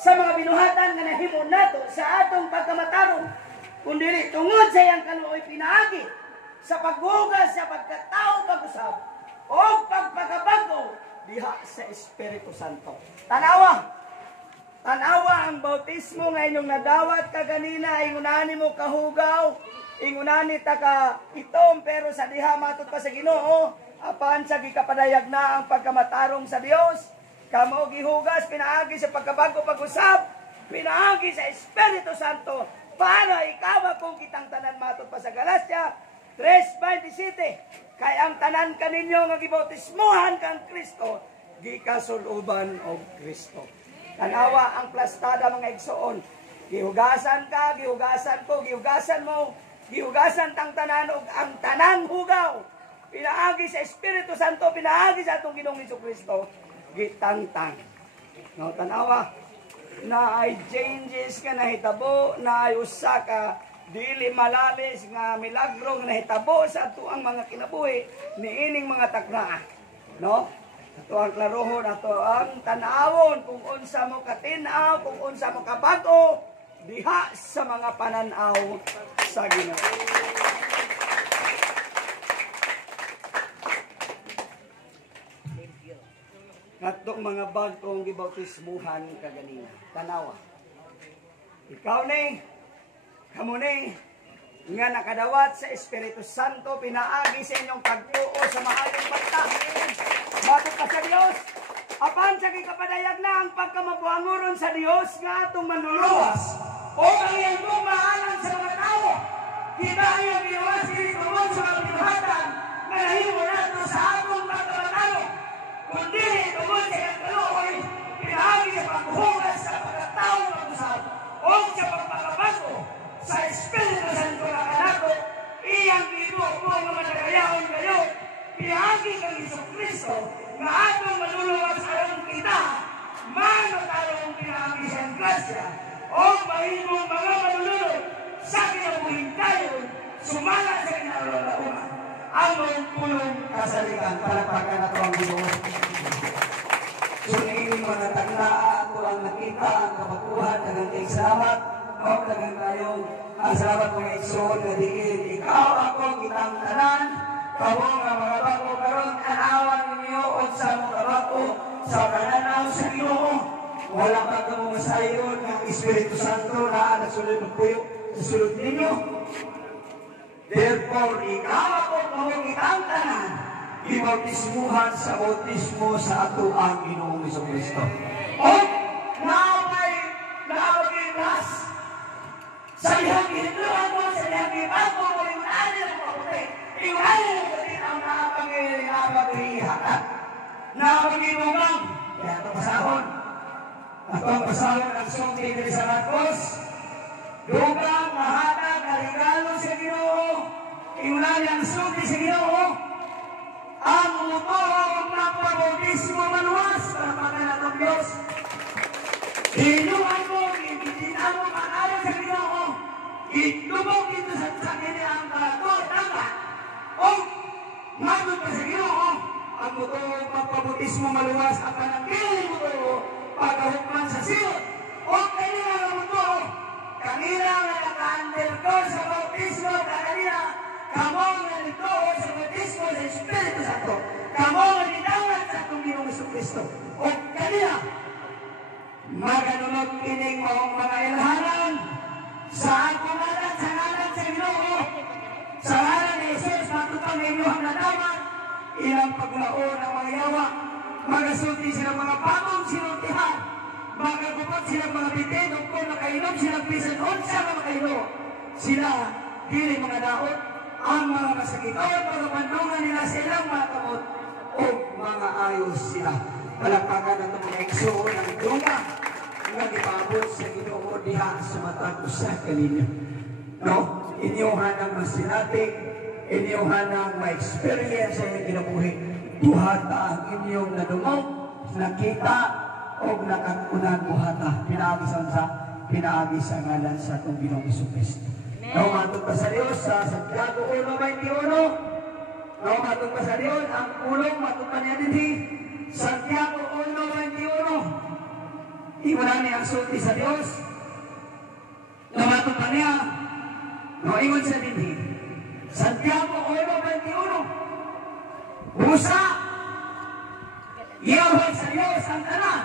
sa mga binuhatan nga nahimo nato sa atong pagkamatarong, kundi tungod sa iyang kaluoy pinaagi sa paghugas sa pagkatao pag-usab o pagpagabago diha sa Espiritu Santo. Tanawa ang bautismo nga inyong nadawat kaganina, ingunani mo kahugaw, ingunani ta ka itom, pero sa diha matud pa sa Ginoo, apan sa gikapadayag na ang pagkamatarong sa Dios, kamo gihugas pinaagi sa pagkabago pag-usab, pinaagi sa Espiritu Santo, para ikaw kung kitang tanan matud pa sa Galacia 3:27, kay ang tanan kaninyo nga gibautismuhan kang Kristo, gikasuluban og Kristo. Tanawa ang plastada mga igsoon, gihugasan ka, gihugasan ko, gihugasan mo, gihugasan tang tanan og ang tanang hugaw, pinaagi sa Espiritu Santo, pinaagi sa atong Ginoong Jesucristo, gitangtang. No, tanawa na ay changes ka nahitabo, na ay usa ka dili malalis nga milagro nga nahitabo sa ato ang mga kinabuhi niining mga taknaa. No? Ato ang klarohon, ato ang tanawon kung unsa mo katinaw, kung unsa mo kabago diha sa mga pananaw sa Ginoo. Natong mga bagong gibautismuhan kaganina. Tanawa. Ikaw ni, kamo ni, nga nakadawat sa Espiritu Santo, pinaagi sa inyong pagtuo sa maayong bata. Bakit pa sa Dios? Apan sa kikapadayag na ang pagkamabuanguron sa Dios nga atong manluluwas o ang iyang kumaalan sa mga tao. Kita iyong iwas kinitumon sa mga pinuhatan na nahimo nato sa atong pagkamatalo. Kundi tungod sa iyang kaluoy, pinaagi sa paghuhugas sa pagkatao ng pag-usap o sa pagpakabago sa Espiritu Santo na kanako, iyang inuupo nga matagayaon kayo, pinaagi kang Jesucristo nga atong manluluwas aron kita, manotarong pinaagi sa grasya o mahimong mga manlulunod sa kinabuhin tayo, sumala sa kinaroraunan. Ang pulong kasalikan, palagpakan na ito ang Ginoo. Suning mga taglaan ko ang nakita, ang kapakuhan, naganting salamat, o nagang tayong ang salamat mga igsoon na diin. Ikaw ako kitang tanan, kamo nga mga bago karon anawan ninyo o sa mga bago sa pananaw sa Ginoo. Wala pa kamo masayon ng Espiritu Santo na nagsulod magpuyo sa sulod ninyo. Therefore, ikaw ako kamo kitang tanan, ibautismuhan sa bautismo sa ato ang Ginoong Jesucristo. O naapag-inas sa iyang ginitluhan mo, sa iyang ibago mo, yung alin ang mabuti, yung alin ang mabuti ang naapag-ihakat, naapag-inugang, kaya ito pasahon. Atong pasahon ang sungti diri sa Marcos, dugang mahatag na regalo sa Ginoo, iulan ang sungti sa Ginoo, ang umutorong ng pabautismo maluwas para pagkanatong Diyos. Inuan mo, ibitin mo manalo sa Ginoo, itubog dito sa sakini ang tanga. O, matod pa sa Ginoo, ang mutorong pagpabautismo maluwas ang panagpili mo ito, pagkahukman sa silot. O, kanina ang mutorong, kanina nga naka-undergo sa bautismo, kanina, kamo nga nito sa bautismo sa Espiritu Santo. Kamo nga nidangat sa itong Ginoong Jesucristo. O kanina, maganunod kining mga ilhanan sa akong ngalan, sa ngalan sa Ginoo, sa ngalan ni Jesus, matupang inyong nadaman, ilang paglaon ang mga yawa, magasulti silang mga pamong sinultihan, magagupot silang mga bitin, kung nakainom silang pisan, unsa na makainom, sila, dili mga daot, ang mga masakiton, mga pandungan nila sa ilang mga kamot, o mga ayos sila. Palakpakan na itong mga igsoon ng dunga, nga ipabot sa Ginoo diha sa matag usa kanina. No? Inyuhan ang masinating, inyuhan ang ma-experience sa inyong kinabuhi. Buhata ang inyong nadungog, nakita, o nakakunan buhata. Pinaagi sa ngalan sa itong Ginoong Jesucristo. No, matod pa sa Diyos sa Santiago 1:21. No, matod pa sa Diyos ang ulong matod pa niya din Santiago 1:21. Iwala niya ang sulti sa Dios. Namato pa niya. No, ingon sa dinhi. Santiago 1:21. Busa. Iyaway sa Dios ang tanan.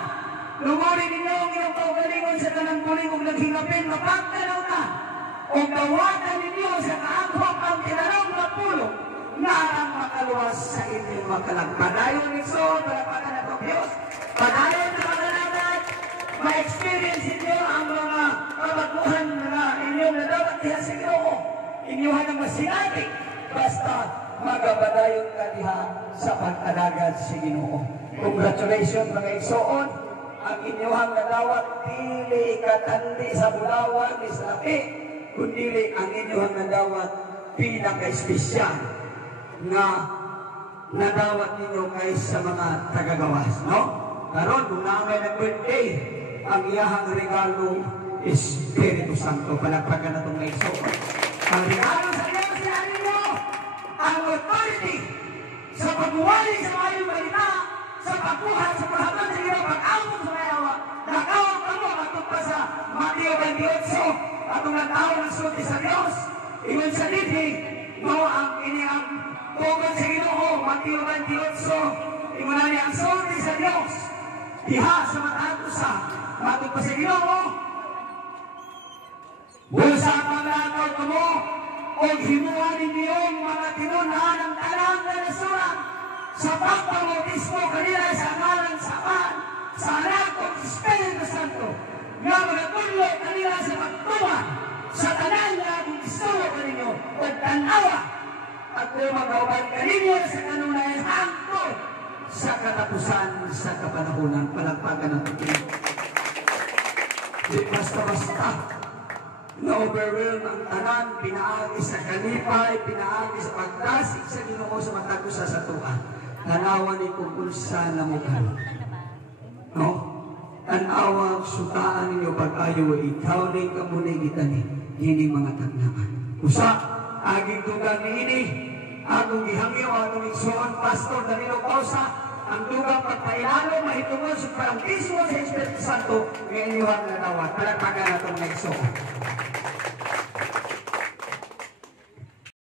Lugurin ninyo ang inyong kaugalingon sa tanang tuling ug naghingapin nga pagtanaw na. O gawatan ninyo sa kaagwang ang tinanong na pulo na ang makaluwas sa inyong makalag. Padayon ni Sol, palapakan na itong Diyos. Padayon na mananagat, ma-experience ninyo ang mga kabaguhan na inyong nadapat diha sa Ginoo. Inyuhan ang masinati. Basta magabadayon ka diha sa pag-alagad sa Ginoo. Congratulations mga igsoon. Ang inyuhang nadawat dili katandi sa bulawan ni sa laki, kundi ang inyuhang nadawat pinaka-espesyal na nadawat ninyo kay sa mga tagagawas, no? Karon kung naamay ng birthday, ang iyahang regalo is Espiritu Santo. Palagpagan na itong naigsoon. Ang regalo sa Diyos siya ninyo, ang authority sa pagbuwali sa mayong balita, sa pagbuhat, sa pahaman sa iyo, pag-awag sa mayawa, nakawag ka mo, atong pa sa Mateo 28, atong nagtawag ng sulti sa Diyos. Iwan sa diti, no, ang iniyang tugod sa Ginoo, Mateo 28, iwan na niya ang sulti sa Diyos. Diha sa matato sa, matong pa sa Ginoo. Busa panglakaw ka mo, o himuhan ninyo ang mga tinunan ng talang na nasurat sa pagpamautismo kanila sa ngalan sa Ama, sa Anak o Espiritu Santo, nga magatuloy kanila sa pagtuwa sa tanan na kung istulo ka ninyo o tanawa at kung mag-aubad ka ninyo sa kanunayan hangtod sa katapusan sa kapanahunan. Palagpagan ng pagkain. Di basta-basta na-overwhelm ang tanan, pinaagi sa kalipay, pinaagi sa pagdasig sa Ginoo sa matag sa satuan. Tanawan ni kumpulsa na mukha. No? Tanawa, sutaan ninyo pag-ayo, ikaw din ka muna gitani, hindi mga tagnaman. Usa, aging tugang ni ini, akong gihangyo, akong igsuon, Pastor Danilo Pausa, ang tugang pagpailalo, mahitungon sa parang kismo sa Espiritu Santo, ngayon yung nanawan. Palagpagan na itong naigsuon.